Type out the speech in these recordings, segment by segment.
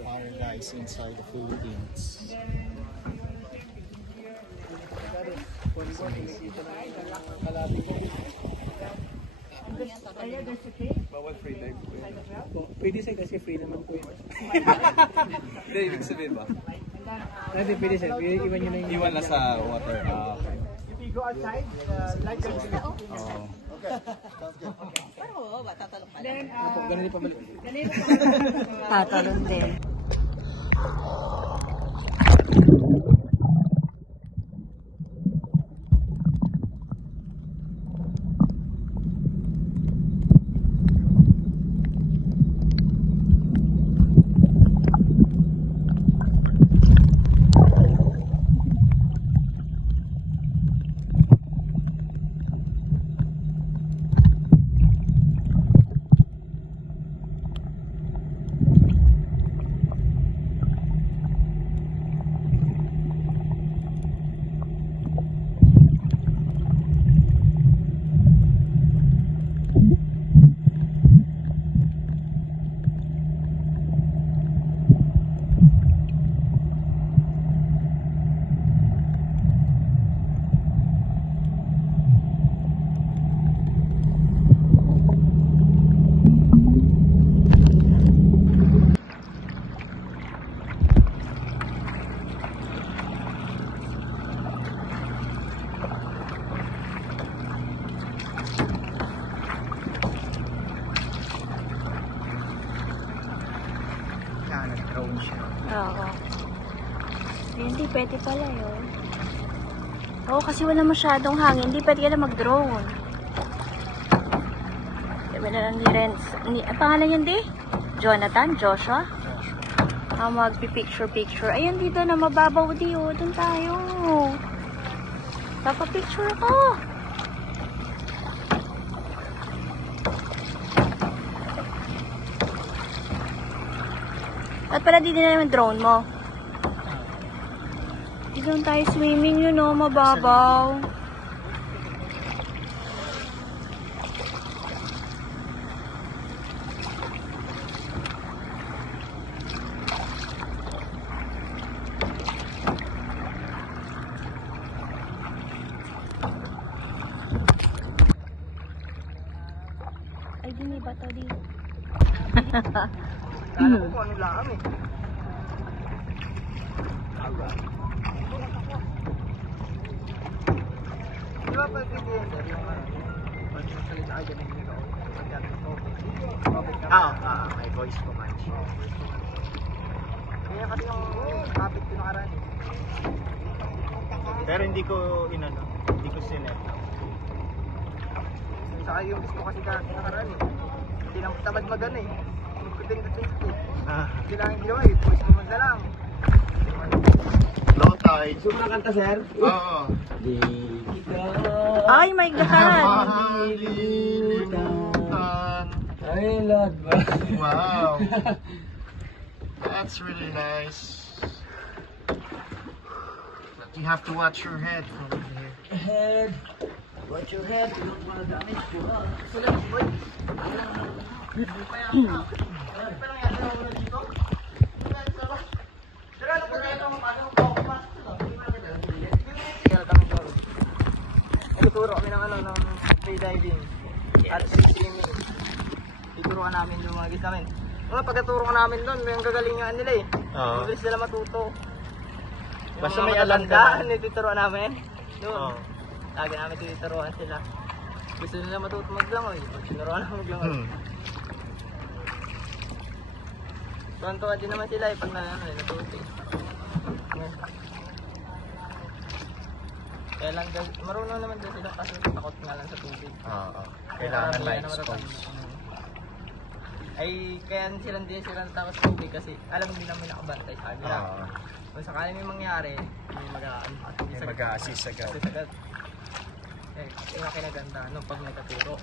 Fire guys inside the Philippines. Bawal free dive po yun. Pwede sir kasi free naman po yun. Hindi, ibig sabihin ba? Hindi, pwede sir. Iwan nyo na yung... Iwan na sa water. If you go outside, like the... Oh. Pero oo, tatalong ka Then, ganun din pabalik. tatalon din. Oo. Hindi pwede pala yun. Oo, kasi wala masyadong hangin. Hindi pwede ka na mag-drone. Diba na lang ni Renz. Pangalan yan di? Jonathan? Joshua? Magpi-picture-picture. Ayan, dito na mababaw di. Oh. Doon tayo. Papapicture ako. At pala dito na yung drone mo. Dito tayo swimming yun o, mababaw. Ay, di may bato dito. Kala ko kung anong lakam eh. Di ba pag ito yun? Pag nagsalita ka dyan yung ginagawa. May voice command. Kaya kasi yung topic ko nakaraan eh. Pero hindi ko sinet. Saka yung gusto kasi nakaraan eh. Hindi lang tamad magano eh. Magkutin ka Facebook. Hindi lang yung ginawa eh. Voice command na lang. Low tide. Gusto mo na kanta sir? Oo. Ay, my God! Malilimutan. Ay, Lord. Wow. That's really nice. But you have to watch your head from here. Head. Watch your head. You don't want to damage ko. Sila, boy. Tuturo kami ng free diving at swimming. Tuturo ka namin yung mga gis namin. Pagkaturo ka namin doon, may ang gagalingan nila eh. Mabilis nila matuto. Basta may alam ka. Tuturuan namin. Doon. Lagi namin tuturuan sila. Gusto nila matuto maglangoy. Sinuruan na maglangoy. Tuwan-tuwa din naman sila eh pag natuto eh. Kaya lang, marunong naman din sila kasi takot nga lang sa tubig. Oo. Kailangan light expose. Ay, kaya silang takot sa tubig kasi alam din namin nakabantay sa kanila. Kung sakali may mangyari, may mag-a-assist agad. Yung kinaganda nung pag nagkaturo.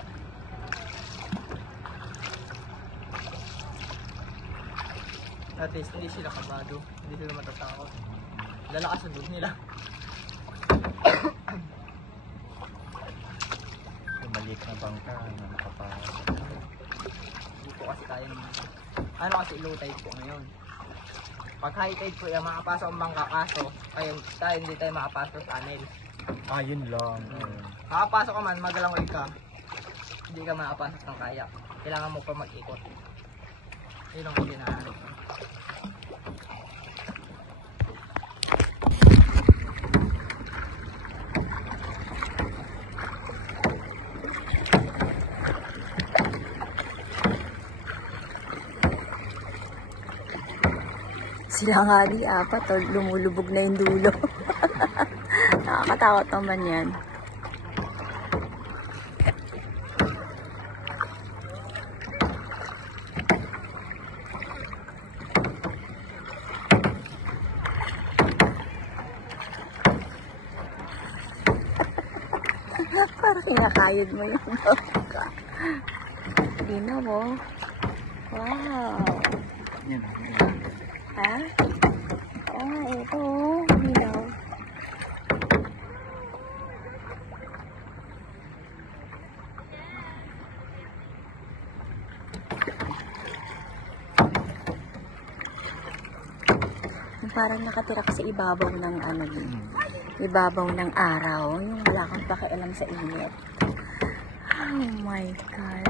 At least hindi sila kabado, hindi sila matatakot. Lalakas ang loob nila. Yung maliit na bangka na nakapasok. kasi kayang ano kasi low tide po ngayon. Pag high tide po yan, makapasok ang bangka kaso tayo hindi tayo makapasok sa tunnel. Yun lang. Makapasok ka man, magalangoy ka, hindi ka makapasok ng kayak. Kailangan mo pa mag-ikot. Yun ang hinahanap ko. Sila nga di apat, lumulubog na yung dulo. Nakakatakot naman yan. Parang kinakayod mo yung bangka. Dino mo. Wow. Yan. Ha? Ito. Dino. Parang nakatira ka sa ibabaw ng ano din. Ibabaw ng araw. Yung wala kang pakialam sa init. Oh my God.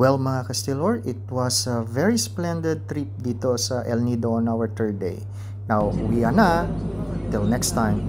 Well mga Kastilor, it was a very splendid trip dito sa El Nido on our third day. Now, uwi na. Till next time.